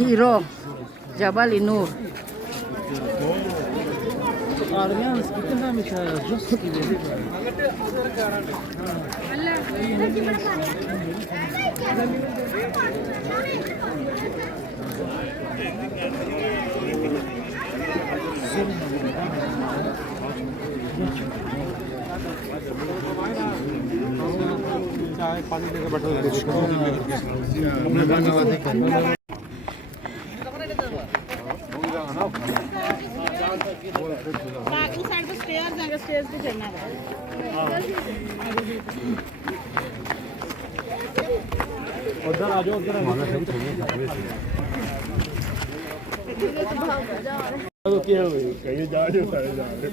Hiro, Jabal Nur. Armянский, там еще жесткий. पानी लेके बैठो बाकी साइड पे स्टेयर्स हैं, स्टेयर्स पे चढ़ना है। उधर आ जाओ, उधर आ जाओ। तो क्या हुई? कहीं जा रहे हो, सारे जा रहे हो।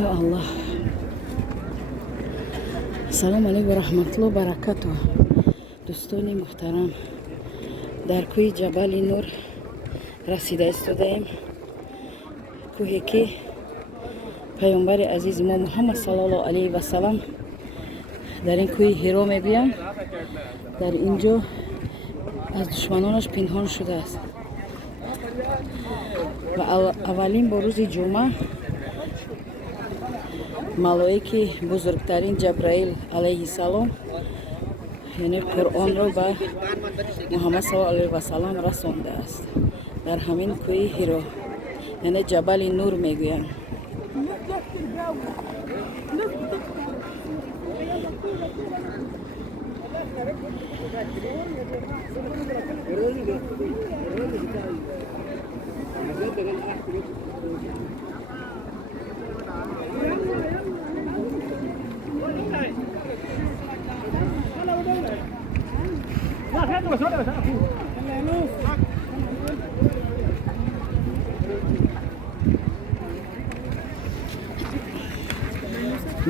Ya Allah. Салом алейкум ва рахматуллоҳи ва баракатуҳ. Дӯстони муҳтарам, дар кӯҳи Ҷабали Нур расида истодаем. Кӯҳе ки пайғамбари азизи мо Муҳаммад саллаллоҳу алайҳи ва саллам дар ин кӯҳи Ҳиро мегӯянд, дар инҷо аз душманонаш пинҳон шудааст. Ва аввалин бо рӯзи ҷумъа малоики бузургтарин Ҷабраил алайҳи салом, яъне Қуръонро ба Муҳаммад саллаллоҳу алайҳи ва саллам расондааст дар ҳамин кӯҳи Ҳиро, яъне Ҷабали Нур мегӯянд.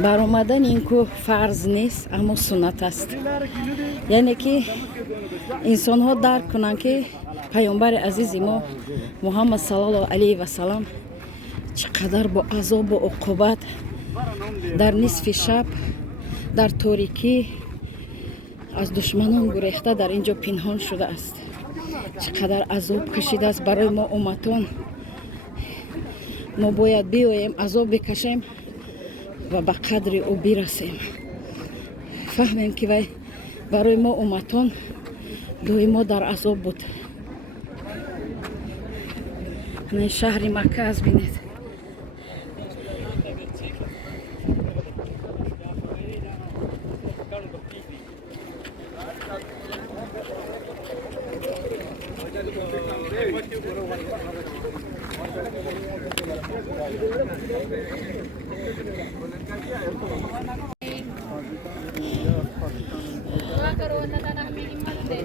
баромадани ин кӯҳ фарз нест, аммо суннат аст. яъне ки инсонҳо дарк кунанд ки пайғамбари азизи мо Муҳаммад саллаллоҳу алайҳи ва саллам чӣ қадар бо азобу уқубат дар нисфи шаб, дар торикӣ аз душманон гурехта дар ин ҷо пинҳон шудааст. чӣ қадар азоб кашидааст барои мо умматон. мо бояд биёем азоб бикашем ва ба қадри ӯ бирасем. фаҳмем ки вай барои мо умматон доимо дар азоб буд. ин шаҳри Макка аст, бинед. दुआ करो अल्लाह ताला हमें हिम्मत दे,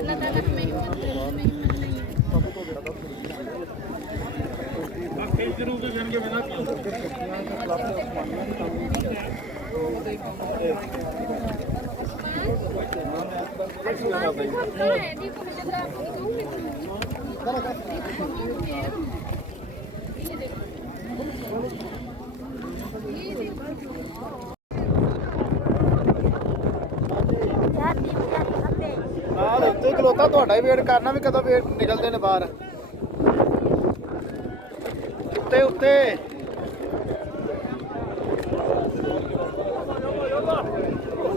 अल्लाह ताला हमें हिम्मत दे, हमें हिम्मत नहीं है। ਨਾਲ ਉੱਤੇ ਖਲੋਤਾ ਤੁਹਾਡਾ ਹੀ ਵੇਟ ਕਰਨਾ ਵੀ ਕਦੋਂ ਵੇਟ ਨਿਕਲਦੇ ਨੇ ਬਾਹਰ ਉੱਤੇ ਉੱਤੇ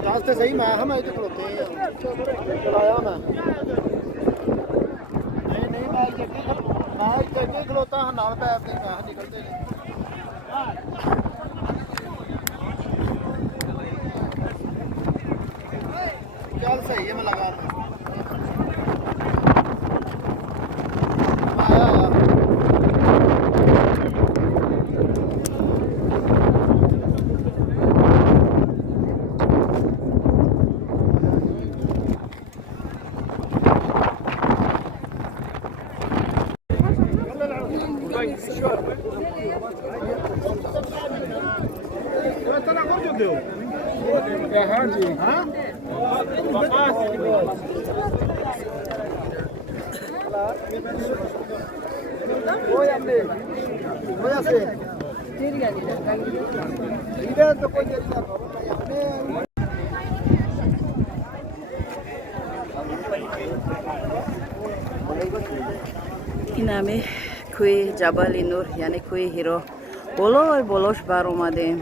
ਦੱਸ ਤੇ ਸਹੀ ਮੈਂ ਹਾਂ ਇੱਥੇ ਖਲੋਤੇ ਆ ਚਲਾਇਆ ਮੈਂ ਨਹੀਂ ਮੈਂ ਇੱਥੇ ਖਲੋਤਾ ਹਾਂ ਨਾਲ ਪੈਪ ਦੇ ਮੈਂ ਨਿਕਲਦੇ ਨੇ ਚੱਲ ਸਹੀ ਹੈ ਮੈਂ ਲਗਾ این همه کوی جبل نور یعنی کوی هیرا بالای بالاش بر اومدیم.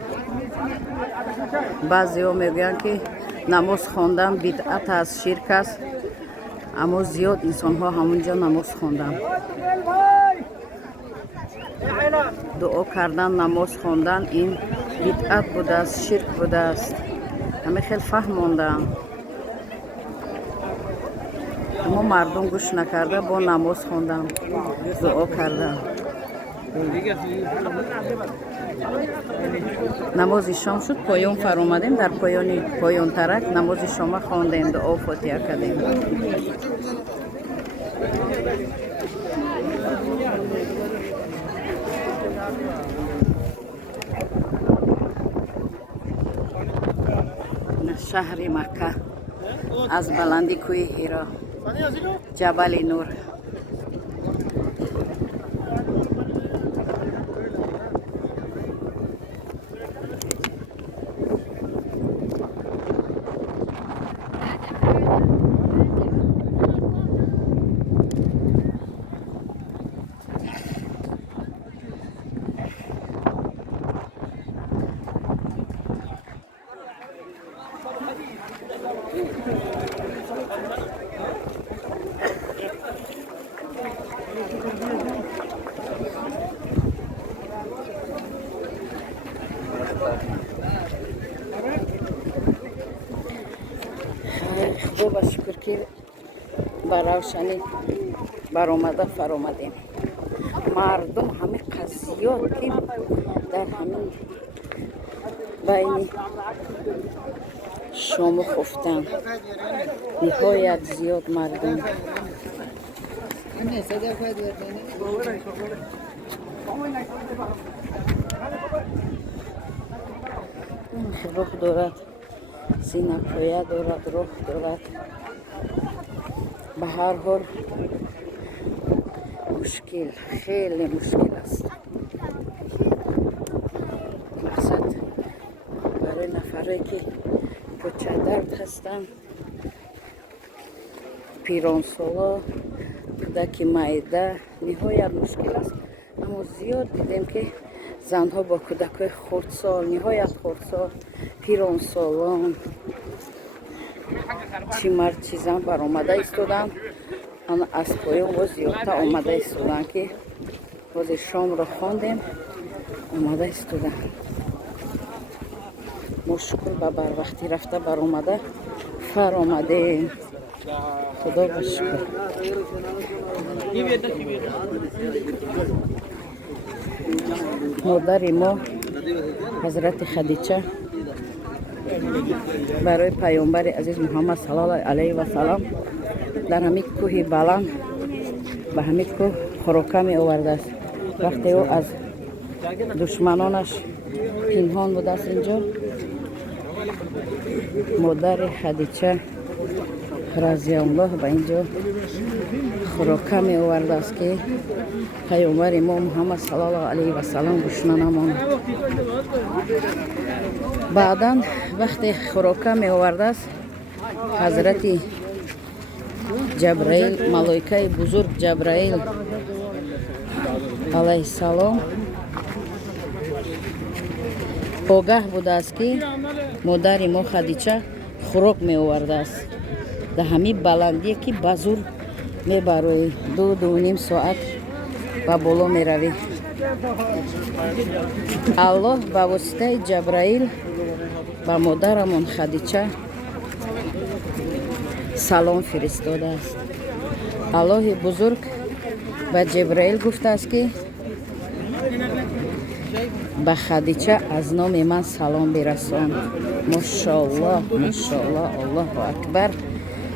بعضی‌ها میگن که نماز خواندن بدعت است، شرک است، اما زیاد انسان ها همونجا نماز خواندن. دعا کردن، نماز خواندن این بدعت بوده است، شرک بوده است. همه خیلی فهموندن، اما مردم گوش نکرده با نماز خواندن، دعا کردن. نماز شام شد، پایان فر اومدیم. در پایان ترک نماز شام خواندیم، دعا فاتحه کردیم. شهر مکه از بلندی کوی هیرا، جبل نور. خدا شکر که براشانی برآمده فرآمدیم. مردم همه قضیات که در همین بین شام خفتن نهایت زیاد مردم. راه دارد، سینه پایه دارد، راه دارد. به هر حال مشکل، خیلی مشکل است. وسط برای نفره که کوچه درد هستند، پیرانسالا، کودک معده، نهایت مشکل است. اما زیاد دیدیم که زنها با کودکای خردسال، نهایت خردسال، پیرانسالان چی مرد چیزان بر آمده ایستادن. آن از پایان و زیادتا آمده ایستادن که باز شام را خواندیم آمده ایستادن. ما شکر به بر وقتی رفته بر آمده فر آمده. خدا با شکر. مادر ما حضرت خدیجه برای پیامبر عزیز محمد صلی الله علیه و سلام در همین کوه بلند به همین کوه خوراکه می آورده است. وقتی او از دشمنانش پنهان بوده است اینجا مادر خدیجه رضی الله به اینجا خوراکه می آورده است که پیامبر ما محمد صلی الله علیه و سلام دشمن نماند. بعدا وقتی خوراکه می آورده است حضرت جبرائیل ملائکه بزرگ جبرائیل علیه السلام آگاه بوده است که مادر ما خدیجه خوراک می آورده است. در همین بلندی که بزرگ می برای 2-2.5 ساعت و بالا می روی. الله به واسطه جبرائیل به مادرمون خدیجه سلام فرستاده است. الله بزرگ به جبرائیل گفته است که به خدیجه از نام من سلام برسان. ماشاءالله ماشاءالله الله اکبر.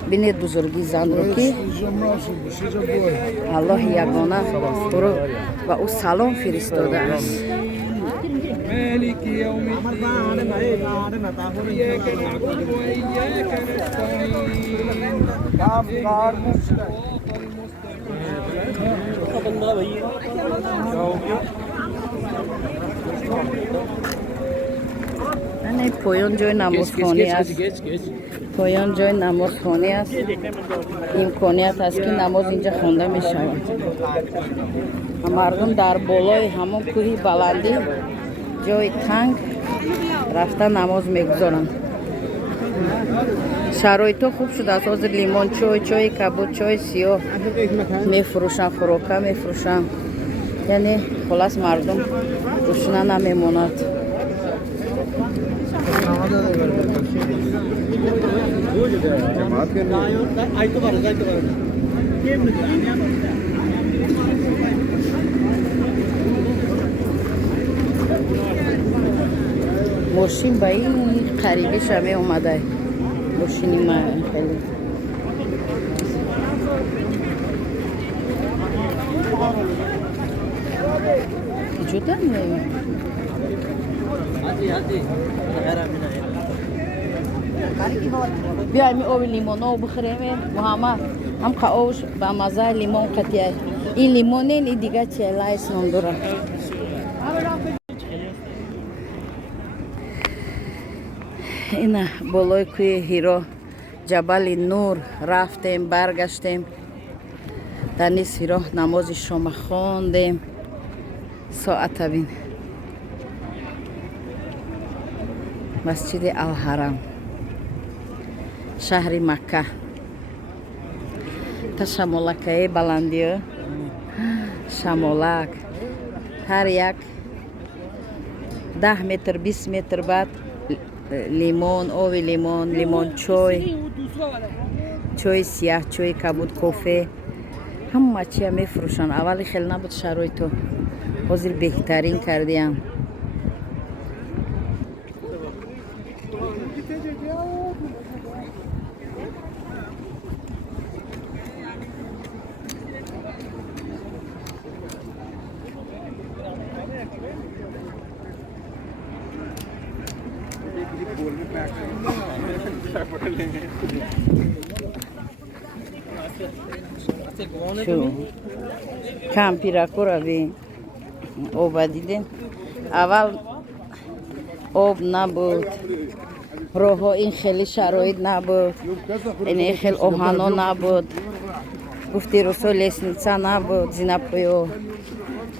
بینید بزرگی زن رو که الله یگانه رو و او سلام فرستاده است. مالك يوم الدين إياك نعبد وإياك نستعين نه پایان جای نمازخانه است. پایان جای نمازخانه است. امکانیت است که نماز اینجا خوانده می شود. مردم در بالای همون کوه بلندی جای تنگ رفته نماز میگذارند. شرایط خوب شده است. حاضر لیمون چای کبود چای سیاه میفروشن، خوراکه میفروشن. یعنی خلاص مردم گشنه نمیماند. ماشین به این قریبیش همه اومده. ماشینی من خیلی جدا نیم بیا می آب لیمونو بخوریم محمد. هم که آبش به مزه لیمون قطعه. این لیمون این دیگه چیه لایس نام داره. این بالای کوه هیرا جبل نور رفتیم برگشتیم. در نصف راه نماز شام خواندیم. ساعت بین مسجد الحرم شهر مکه. تا شمالکه بلندی شمالک هر یک 10 متر 20 متر بعد لیمون، آب لیمون، لیمون چای سیاه، چای کبود، کافه همه چی میفروشن. اولی خیلی نبود شرایط، حاضر بهترین کردیم. شو کمپی را روی آب دیدیم. اول آب نبود، راه ها این خیلی شرایط نبود، این خیلی آهنا نبود، گفتی رسول لسنیچه نبود. زینپویو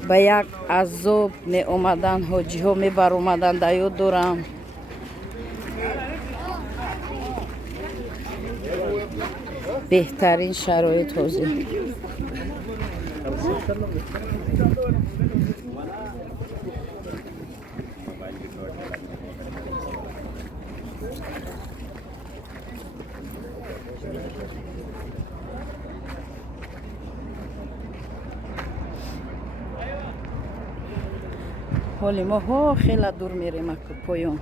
به یک عذاب می اومدن، حاجی ها می بر اومدن. دیو دورم بهترین شرایط حوزه. حالی ما ها خیلی دور میریم اکو پایان.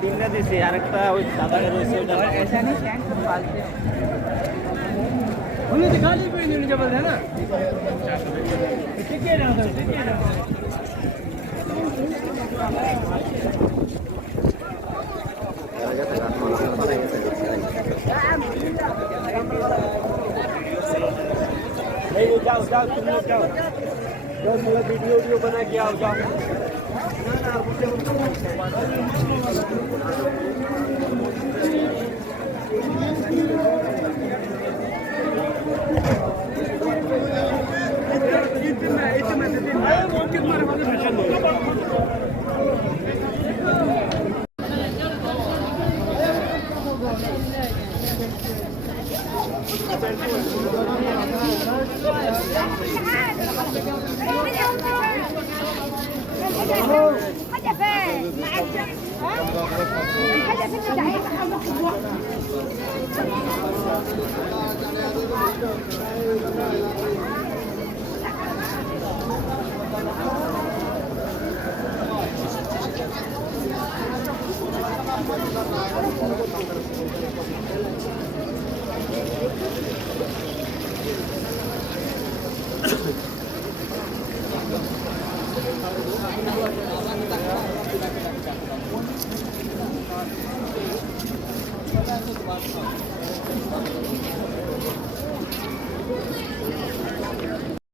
তিনটা দিছি আরেকটা ওই সাদা রয়েছে ওটা ऐसा नहीं टैंक सब फालते हैं उन्हें दिखा ली कोई नहीं जबल है ना कितने ना था कितने ना नहीं जाओ जाओ तुम लोग जाओ जो मतलब वीडियो बना के आओ जाओ